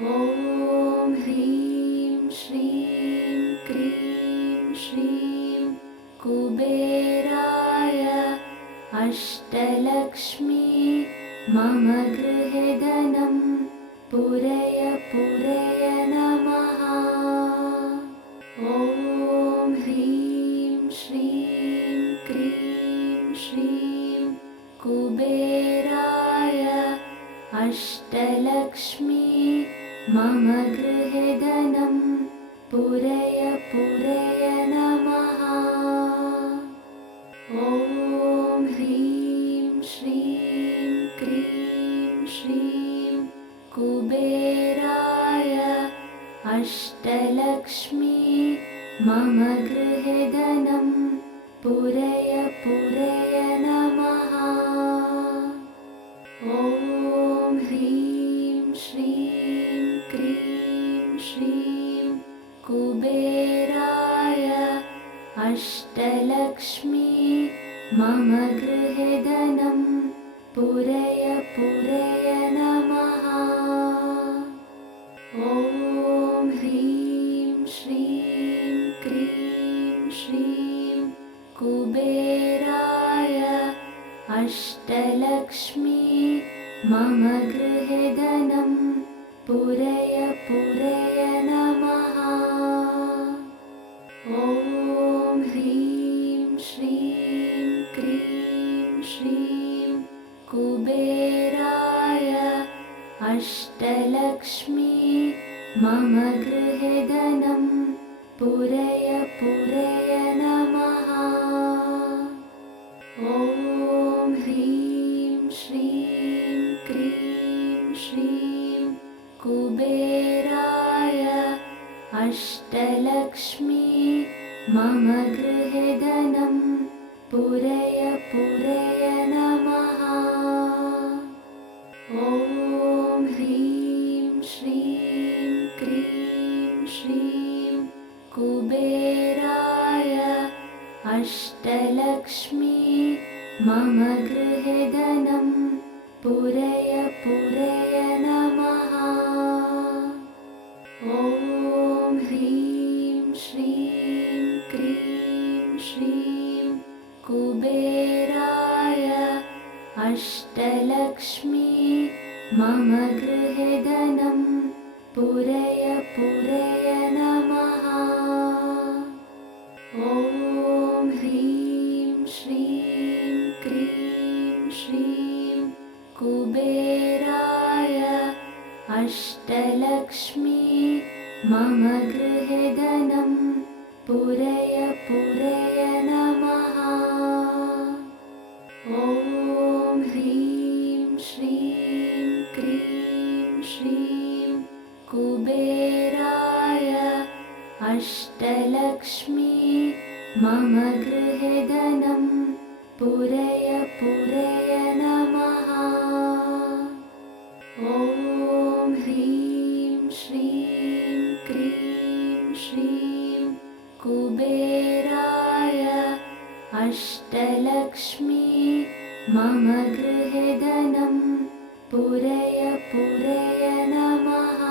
ॐ ह्रीं श्रीं क्रीं श्रीं कुबेराय अष्टलक्ष्मी मम गृहे धनं पूरय पूरय नमः। ॐ ह्रीं श्रीं क्रीं श्रीं कुबेराय अष्टलक्ष्मी मम गृहे धनं पूरय पूरय नमः। ॐ ह्रीं श्रीं क्रीं श्रीं कुबेराय अष्टलक्ष्मी मम गृहे धनं पूरय पूरय नमः। ॐ ह्रीं श्रीं क्रीं श्रीं कुबेराय अष्टलक्ष्मी मम गृहे धनं पूरय पूरय नमः। ॐ ह्रीं श्रीं क्रीं श्रीं कुबेराय अष्टलक्ष्मी मम गृहे धनं पूरय पूरय नमः। ॐ ह्रीं श्रीं क्रीं श्रीं कुबेराय अष्टलक्ष्मी मम गृहे धनं पूरय पूरय नमः। ॐ ह्रीं श्रीं क्रीं श्रीं कुबेराय अष्टलक्ष्मी मम गृहे धनं पूरय पूरय नमः। ॐ ह्रीं श्रीं क्रीं श्रीं कुबेराय अष्टलक्ष्मी मम गृहे धनं पूरय पूरय नमः। ॐ ह्रीं श्रीं क्रीं श्रीं कुबेराय अष्टलक्ष्मी मम गृहे धनं पूरय पूरय नमः। ॐ ह्रीं श्रीं क्रीं श्रीं कुबेराय अष्टलक्ष्मी मम गृहे धनं पूरय पूरय नमः। ॐ ह्रीं श्रीं क्रीं श्रीं कुबेराय अष्टलक्ष्मी मम गृहे धनं पूरय पूरय नमः। ॐ ह्रीं श्रीं क्रीं श्रीं कुबेराय अष्टलक्ष्मी मम गृहे धनं पूरय पूरय नमः।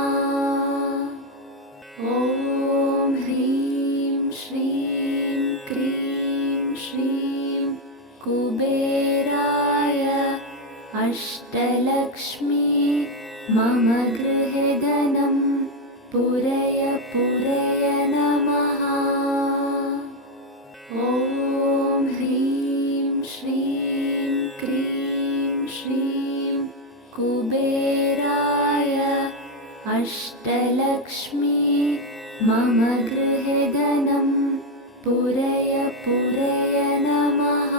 ॐ ह्रीं श्रीं क्रीं श्रीं कुबेराय अष्टलक्ष्मी मम गृहे धनं पूरय पूरय नमः। ॐ ह्रीं श्रीं क्रीं श्रीं कुबेराय अष्टलक्ष्मी मम गृहे धनं पूरय पूरय नमः।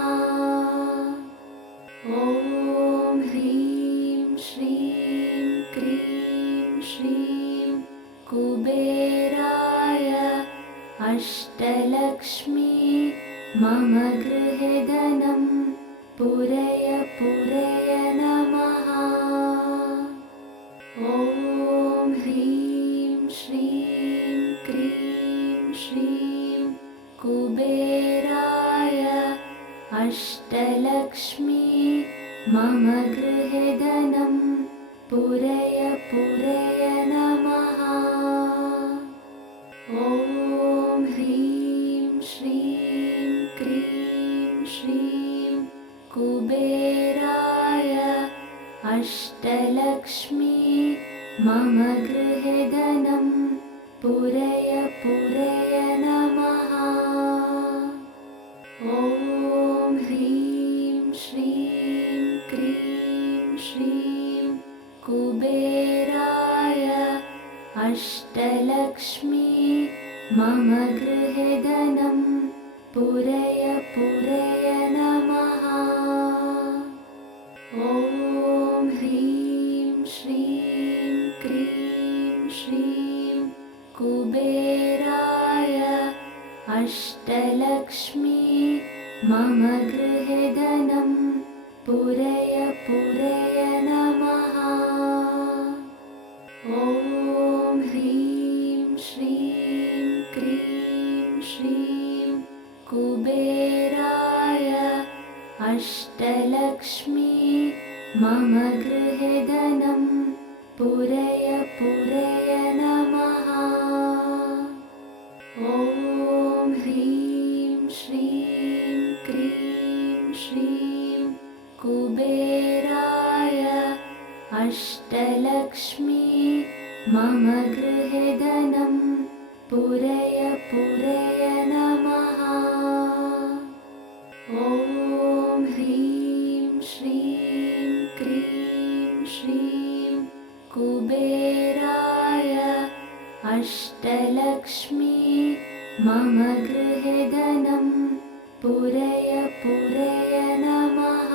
ॐ ह्रीं श्रीं क्रीं श्रीं कुबेराय अष्टलक्ष्मी मम गृहे धनं पूरय पूरय नमः। ॐ ह्रीं श्रीं क्रीं श्रीं कुबेराय अष्टलक्ष्मी मम गृहे धनं पूरय पूरय नमः। मम गृहे धनं पूरय पूरय नमः। ॐ ह्रीं श्रीं क्रीं श्रीं कुबेराय अष्टलक्ष्मी मम गृहे धनं पूरय पूरय नमः। ॐ ह्रीं श्रीं क्रीं श्रीं कुबेराय अष्टलक्ष्मी मम गृहे धनं पूरय पूरय नमः। ॐ ह्रीं श्रीं क्रीं श्रीं कुबेराय अष्टलक्ष्मी मम गृहे धनं पूरय पूरय नमः। ॐ ह्रीं श्रीं क्रीं श्रीं कुबेराय अष्टलक्ष्मी मम गृहे धनं पूरय पूरय नमः। ॐ ह्रीं श्रीं क्रीं श्रीं कुबेराय अष्टलक्ष्मी मम गृहे धनं पूरय पूरय नमः।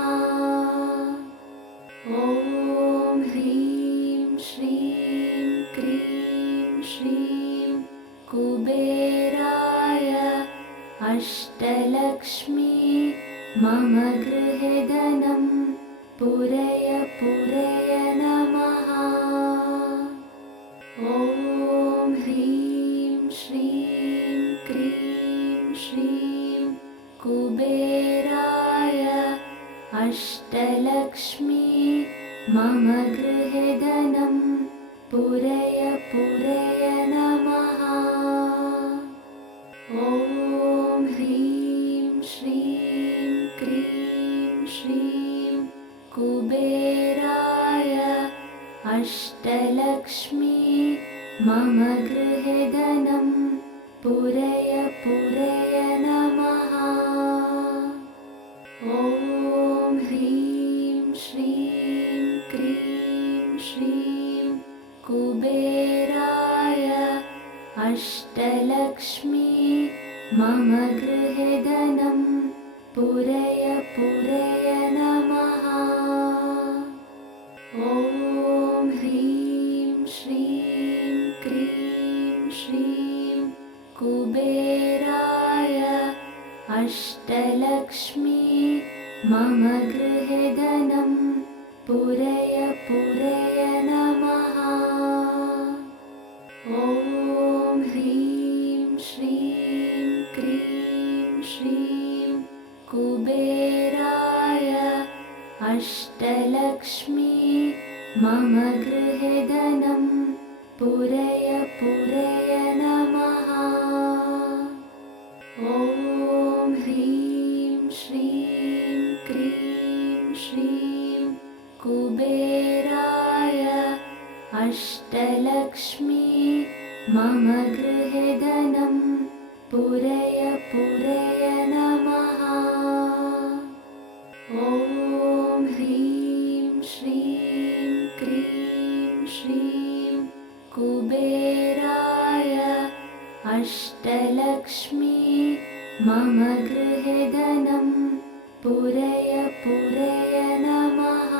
ॐ ह्रीं श्रीं क्रीं श्रीं कुबेराय अष्टलक्ष्मी मम गृहे धनं पूरय पूरय नमः। ॐ ह्रीं श्रीं क्रीं श्रीं कुबेराय अष्टलक्ष्मी मम गृहे धनं पूरय पूरय नमः। ॐ ह्रीं श्रीं क्रीं श्रीं कुबेराय अष्टलक्ष्मी मम गृहे धनं पूरय पूरय नमः। ॐ ह्रीं श्रीं क्रीं श्रीं कुबेराय अष्टलक्ष्मी मम गृहे धनं पूरय पूरय नमः। ॐ ह्रीं श्रीं क्रीं श्रीं कुबेराय अष्टलक्ष्मी मम गृहे धनं पूरय पूरय नमः। ॐ ह्रीं श्रीं क्रीं श्रीं कुबेराय अष्टलक्ष्मी मम गृहे धनं पूरय पूरय नमः। ॐ ह्रीं श्रीं क्रीं श्रीं कुबेराय अष्टलक्ष्मी मम गृहे धनं पूरय पूरय नमः। ॐ ह्रीं श्रीं क्रीं श्रीं कुबेराय अष्टलक्ष्मी मम गृहे धनं पूरय पूरय नमः।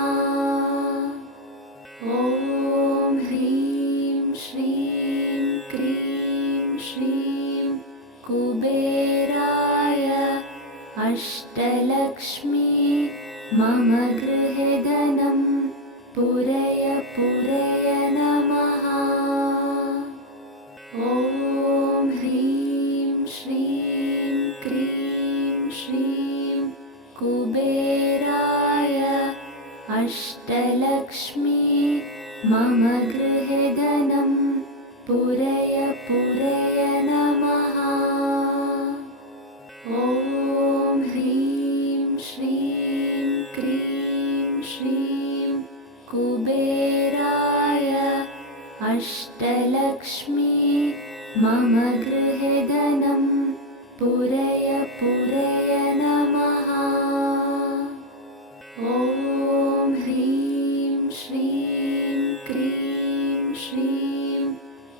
ॐ ह्रीं श्रीं क्रीं श्रीं कुबेराय अष्टलक्ष्मी मम गृहे धनं पूरय पूरय नमः। ॐ ह्रीं श्रीं क्रीं श्रीं कुबेराय अष्टलक्ष्मी मम गृहे धनं पूरय पूरय नमः। ॐ ह्रीं श्रीं क्रीं श्रीं कुबेराय अष्टलक्ष्मी मम गृहे धनं पूरय पूरय नमः। ॐ ह्रीं श्रीं क्रीं श्रीं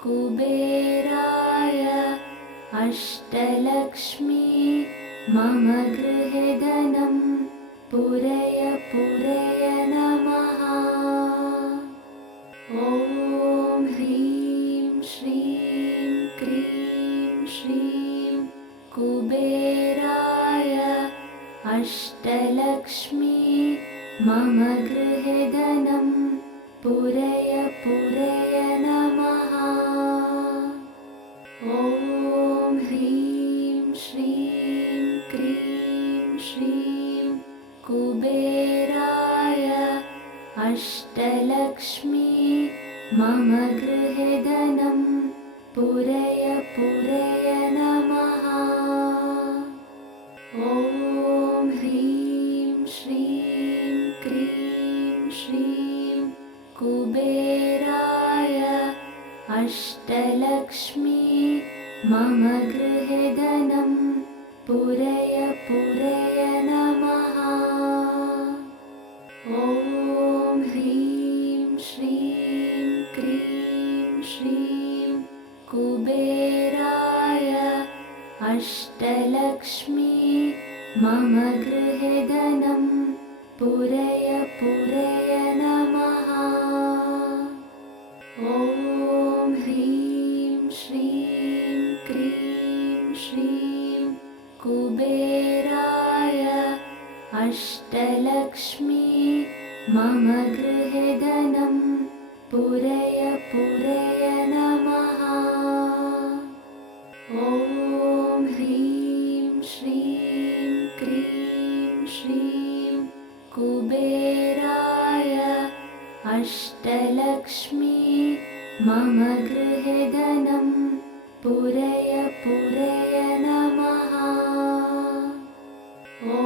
कुबेराय अष्टलक्ष्मी मम गृहे धनं पूरय पूरय नमः। ॐ ह्रीं श्रीं क्रीं श्रीं कुबेराय अष्टलक्ष्मी मम गृहे धनं पूरय पूरय नमः। ॐ ह्रीं श्रीं क्रीं श्रीं कुबेराय अष्टलक्ष्मी मम गृहे धनं पूरय पूरय नमः। ॐ ह्रीं श्रीं क्रीं श्रीं कुबेराय अष्टलक्ष्मी मम गृहे धनं पूरय पूरय नमः। ॐ ह्रीं श्रीं क्रीं श्रीं कुबेराय अष्टलक्ष्मी मम गृहे धनं पूरय पूरय नमः। ॐ ह्रीं श्रीं क्रीं श्रीं कुबेराय अष्टलक्ष्मी मम गृहे धनं पूरय पूरय नमः। ॐ ह्रीं श्रीं क्रीं श्रीं कुबेराय अष्टलक्ष्मी मम गृहे धनं पूरय पूरय नमः। ॐ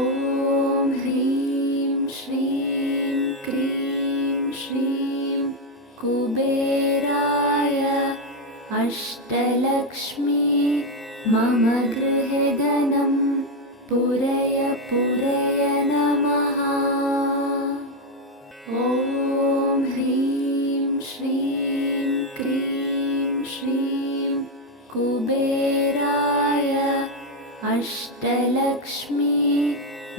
ह्रीं श्रीं क्रीं श्रीं कुबेराय अष्टलक्ष्मी मम गृहे धनं पूरय पूरय नमः। ॐ ह्रीं श्रीं क्रीं श्रीं कुबेराय अष्टलक्ष्मी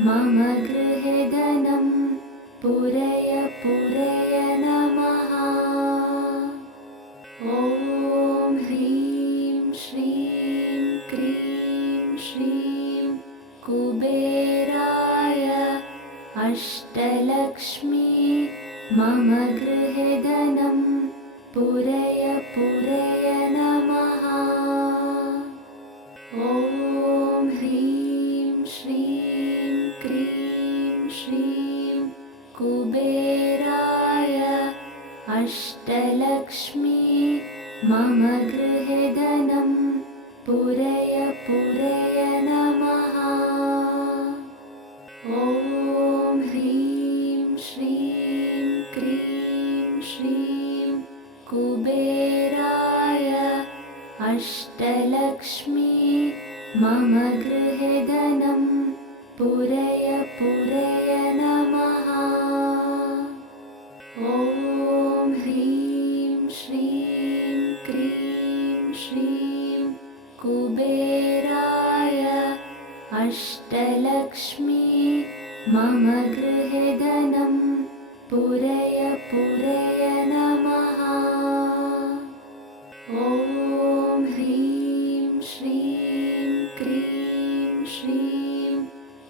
मम गृहे धनं पूरय पूरय नमः। ॐ ह्रीं श्रीं क्रीं श्रीं कुबेराय अष्टलक्ष्मी मम गृहे धनं पूरय पूरय नमः। ॐ ह्रीं श्रीं क्रीं श्रीं कुबेराय अष्टलक्ष्मी मम गृहे धनं पूरय पूरय नमः। ॐ ह्रीं श्रीं क्रीं श्रीं कुबेराय अष्टलक्ष्मी मम गृहे धनं पूरय पूरय नमः। ॐ ह्रीं श्रीं क्रीं श्रीं कुबेराय अष्टलक्ष्मी मम गृहे धनं पूरय पूरय नमः। ॐ ह्रीं श्रीं क्रीं श्रीं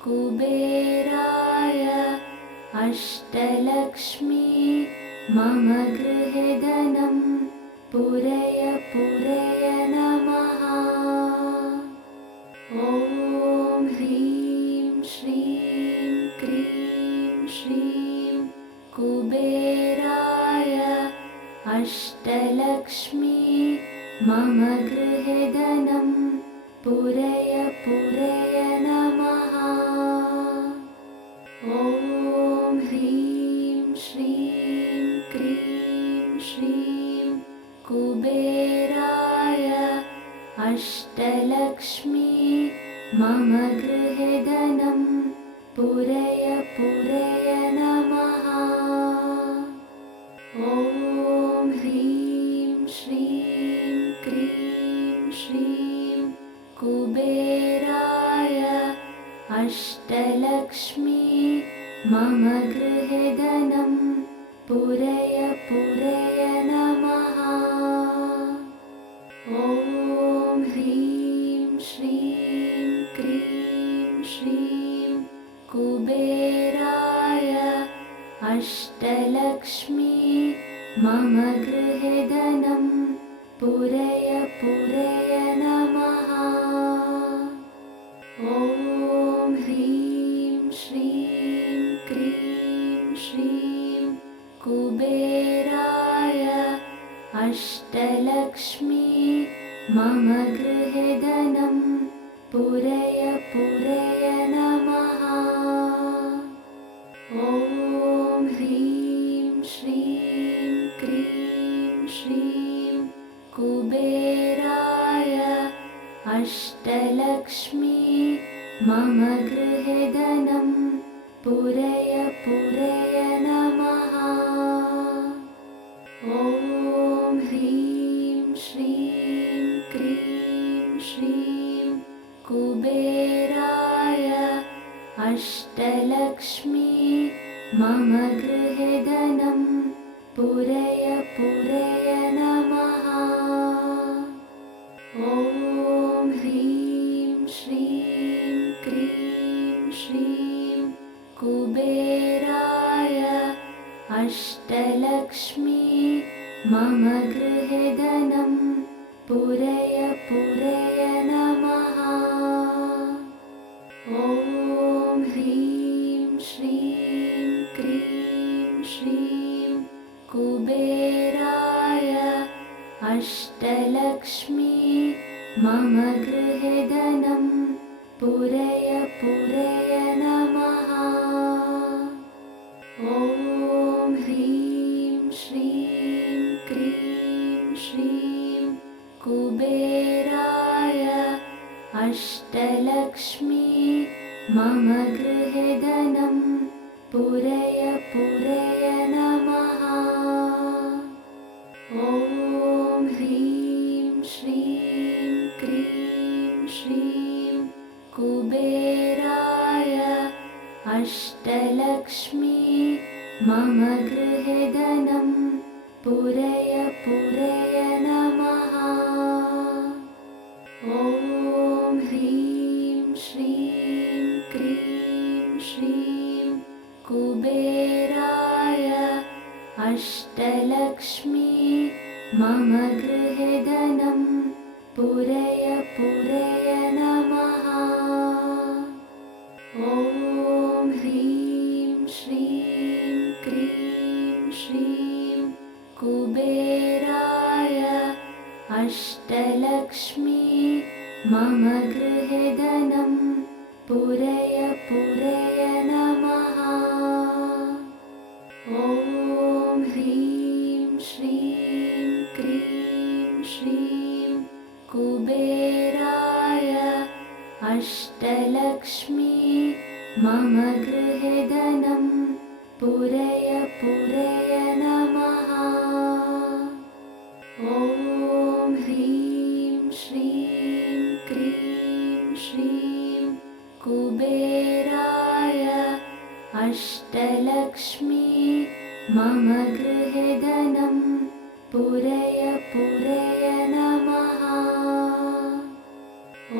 कुबेराय अष्टलक्ष्मी मम गृहे धनं पूरय पूरय नमः। ॐ ह्रीं श्रीं क्रीं श्रीं कुबेराय अष्टलक्ष्मी मम गृहे धनं पूरय पूरय नमः। ॐ ह्रीं श्रीं क्रीं श्रीं कुबेराय अष्टलक्ष्मी मम गृहे धनं पूरय पूरय नमः। ॐ ह्रीं श्रीं क्रीं श्रीं कुबेराय अष्टलक्ष्मी मम गृहे धनं पूरय पूरय नमः। ॐ ह्रीं श्रीं क्रीं श्रीं कुबेराय अष्टलक्ष्मी मम गृहे धनं पूरय पूरय नमः। ॐ ह्रीं श्रीं क्रीं श्रीं कुबेराय अष्टलक्ष्मी मम गृहे धनं पूरय पूरय नमः। ॐ ह्रीं श्रीं क्रीं श्रीं कुबेराय अष्टलक्ष्मी मम गृहे धनं पूरय पूरय नमः। ॐ ह्रीं श्रीं क्रीं श्रीं कुबेराय अष्टलक्ष्मी मम गृहे धनं पूरय पूरय नमः। ॐ ह्रीं श्रीं क्रीं श्रीं कुबेराय अष्टलक्ष्मी मम गृहे धनं पूरय पूरय नमः। ॐ ह्रीं श्रीं क्रीं श्रीं कुबेराय अष्टलक्ष्मी मम गृहे धनं पूरय पूरय नमः। ॐ ह्रीं श्रीं क्रीं श्रीं कुबेराय अष्टलक्ष्मी मम गृहे धनं पूरय पूरय नमः। ॐ ह्रीं श्रीं क्रीं श्रीं कुबेराय अष्टलक्ष्मी मम गृहे धनं पूरय पूरय नमः। ॐ ह्रीं श्रीं क्रीं श्रीं कुबेराय अष्टलक्ष्मी मम गृहे धनं पूरय पूरय नमः। ॐ ह्रीं श्रीं क्रीं श्रीं कुबेराय अष्टलक्ष्मी मम गृहे धनं पूरय पूरय नमः। ॐ ह्रीं श्रीं क्रीं श्रीं कुबेराय अष्टलक्ष्मी मम गृहे धनं पूरय पूरय नमः। ॐ ह्रीं श्रीं क्रीं श्रीं कुबेराय अष्टलक्ष्मी मम गृहे धनं पूरय पूरय नमः।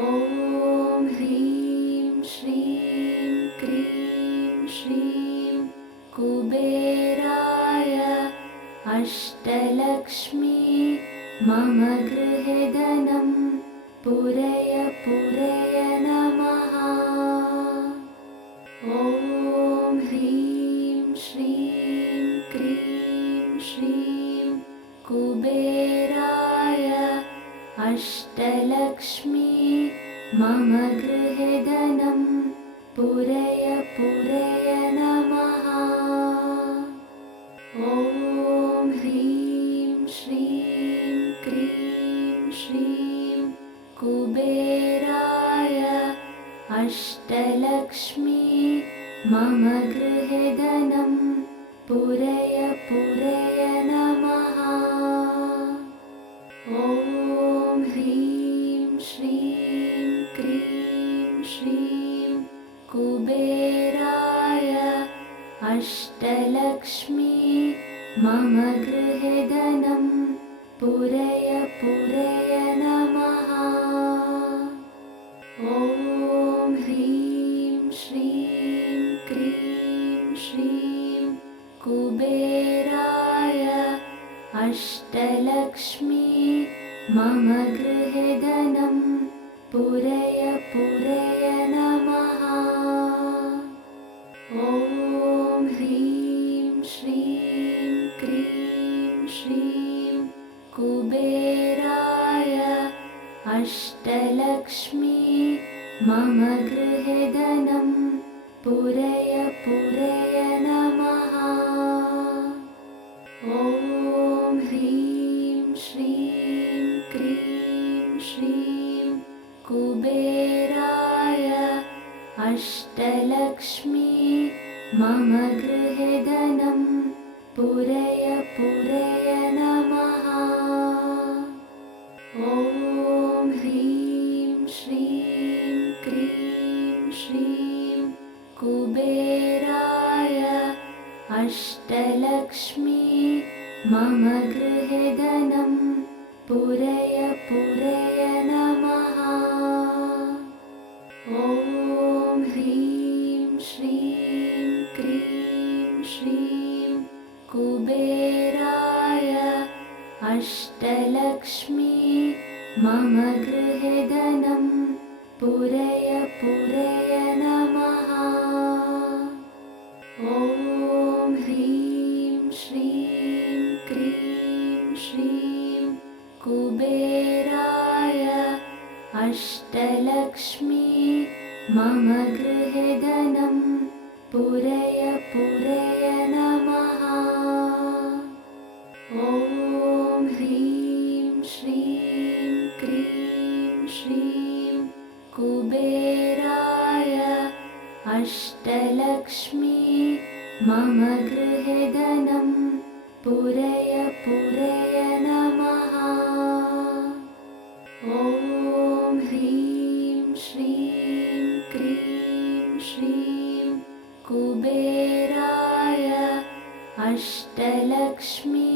ॐ ह्रीं श्रीं क्रीं श्रीं कुबेराय अष्टलक्ष्मी मम गृहे धनं पूरय पूरय नमः। ॐ ह्रीं श्रीं क्रीं श्रीं कुबेराय अष्टलक्ष्मी मम गृहे धनं पूरय पूरय नमः। ॐ ह्रीं श्रीं कुबेराय अष्टलक्ष्मी मम गृहे धनं पूरय पूरय नमः। ॐ ह्रीं श्रीं क्रीं श्रीं कुबेराय अष्टलक्ष्मी मम गृहे धनं पूरय पूरय नमः। ॐ ह्रीं श्रीं क्रीं श्रीं कुबेराय अष्टलक्ष्मी मम गृहे धनं पूरय पूरय नमः। ॐ ह्रीं श्रीं क्रीं श्रीं कुबेराय अष्टलक्ष्मी मम गृहे धनं पूरय पूरय नमः। ॐ ह्रीं श्रीं क्रीं श्रीं कुबेराय अष्टलक्ष्मी मम गृहे धनं पूरय पूरय नमः। ॐ ह्रीं श्रीं क्रीं श्रीं कुबेराय अष्टलक्ष्मी मम गृहे धनं पूरय पूरय नमः। ॐ ह्रीं श्रीं क्रीं श्रीं कुबेराय अष्टलक्ष्मी मम गृहे धनं पूरय पूरय नमः। ॐ ह्रीं श्रीं क्रीं श्रीं कुबेराय अष्टलक्ष्मी मम गृहे धनं पूरय पूरय नमः। ॐ ह्रीं श्रीं क्रीं श्रीं कुबेराय अष्टलक्ष्मी मम गृहे धनं पूरय पूरय नमः। ॐ ह्रीं श्रीं क्रीं श्रीं कुबेराय अष्टलक्ष्मी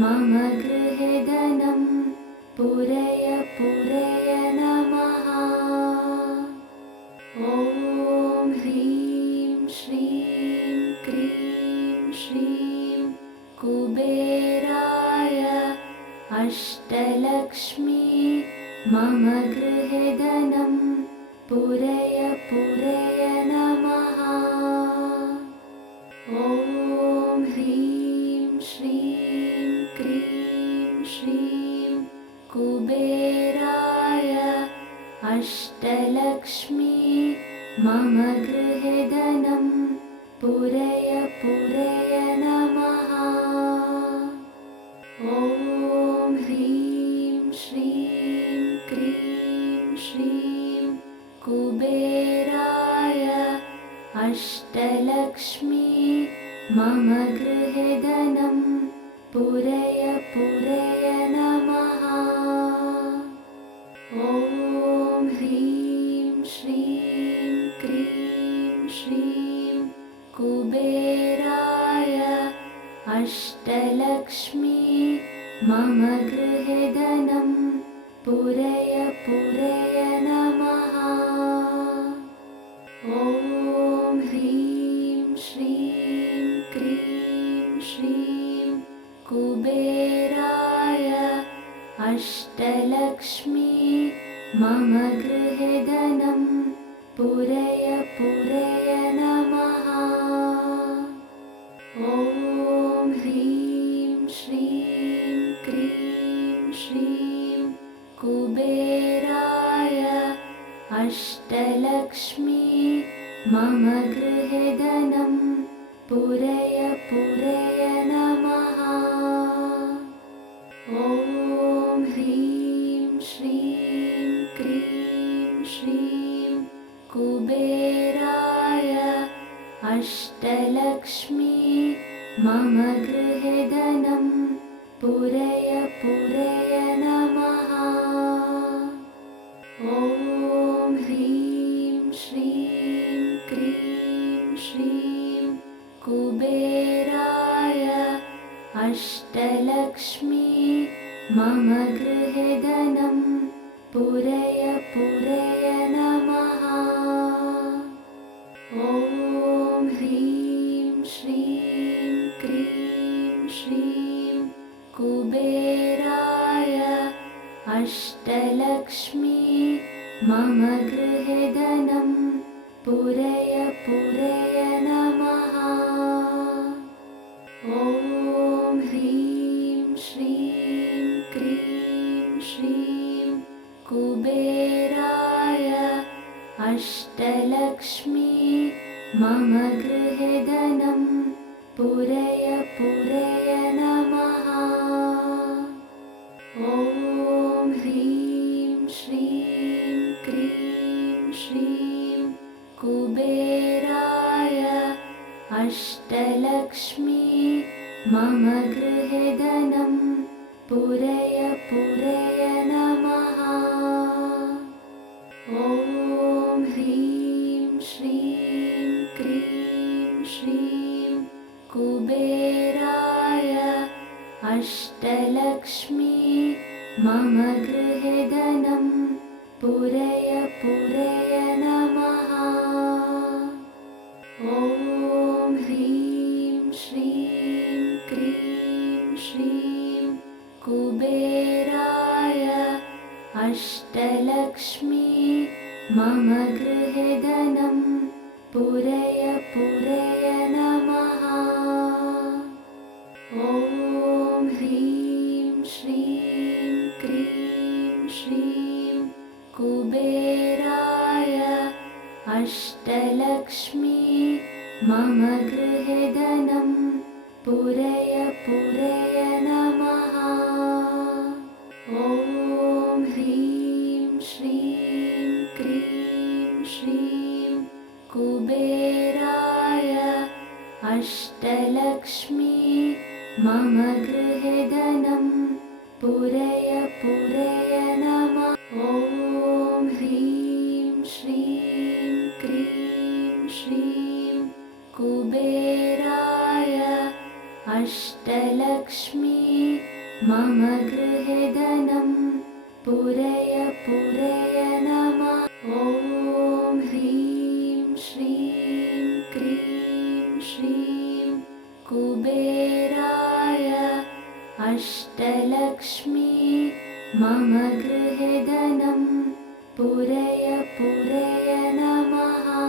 मम गृहे धनं पूरय पूरय नमः। ॐ ह्रीं श्रीं क्रीं श्रीं कुबेराय अष्टलक्ष्मी मम गृहे धनं पूरय पूरय नमः। ॐ ह्रीं श्रीं क्रीं श्रीं कुबेराय अष्टलक्ष्मी मम गृहे धनं पूरय पूरय नमः। ॐ ह्रीं श्रीं क्रीं श्रीं कुबेराय अष्टलक्ष्मी मम गृहे धनं पूरय पूरय नमः। ॐ ह्रीं श्रीं क्रीं श्रीं कुबेराय अष्टलक्ष्मी मम गृहे धनं पूरय पूरय नमः। ॐ ह्रीं श्रीं क्रीं श्रीं कुबेराय अष्टलक्ष्मी मम गृहे धनं पूरय पूरय नमः। ॐ ह्रीं श्रीं क्रीं श्रीं कुबेराय अष्टलक्ष्मी मम गृहे धनं पूरय पूरय नमः। ॐ ह्रीं श्रीं क्रीं श्रीं कुबेराय अष्टलक्ष्मी मम गृहे धनं पूरय पूरय नमः। ॐ ह्रीं श्रीं क्रीं श्रीं कुबेराय अष्टलक्ष्मी मम गृहे धनं पूरय पूरय नमः। ॐ ह्रीं श्रीं क्रीं श्रीं कुबेराय अष्टलक्ष्मी मम गृहे धनं पूरय पूरय नमः। ॐ ह्रीं श्रीं क्रीं श्रीं कुबेराय अष्टलक्ष्मी मम गृहे धनं पूरय पूरय नमः। ॐ ह्रीं श्रीं क्रीं श्रीं कुबेराय अष्टलक्ष्मी मम गृहे धनं पूरय पूरय नमः। ॐ ह्रीं श्रीं क्रीं श्रीं कुबेराय अष्टलक्ष्मी मम गृहे धनं पूरय पूरय नमः। ॐ ह्रीं श्रीं क्रीं श्रीं कुबेराय अष्टलक्ष्मी मम गृहे धनं पूरय पूरय नमः। ॐ ह्रीं श्रीं क्रीं श्रीं कुबेराय अष्टलक्ष्मी मम गृहे धनं पूरय पूरय नमः। ॐ ह्रीं श्रीं क्रीं श्रीं कुबेराय अष्टलक्ष्मी मम गृहे धनं पूरय पूरय नमः। ॐ ह्रीं श्रीं क्रीं श्रीं कुबेराय अष्टलक्ष्मी मम गृहे धनं पूरय पूरय नमः। ॐ ह्रीं श्रीं क्रीं श्रीं कुबेराय अष्टलक्ष्मी मम गृहे धनं पूरय पूरय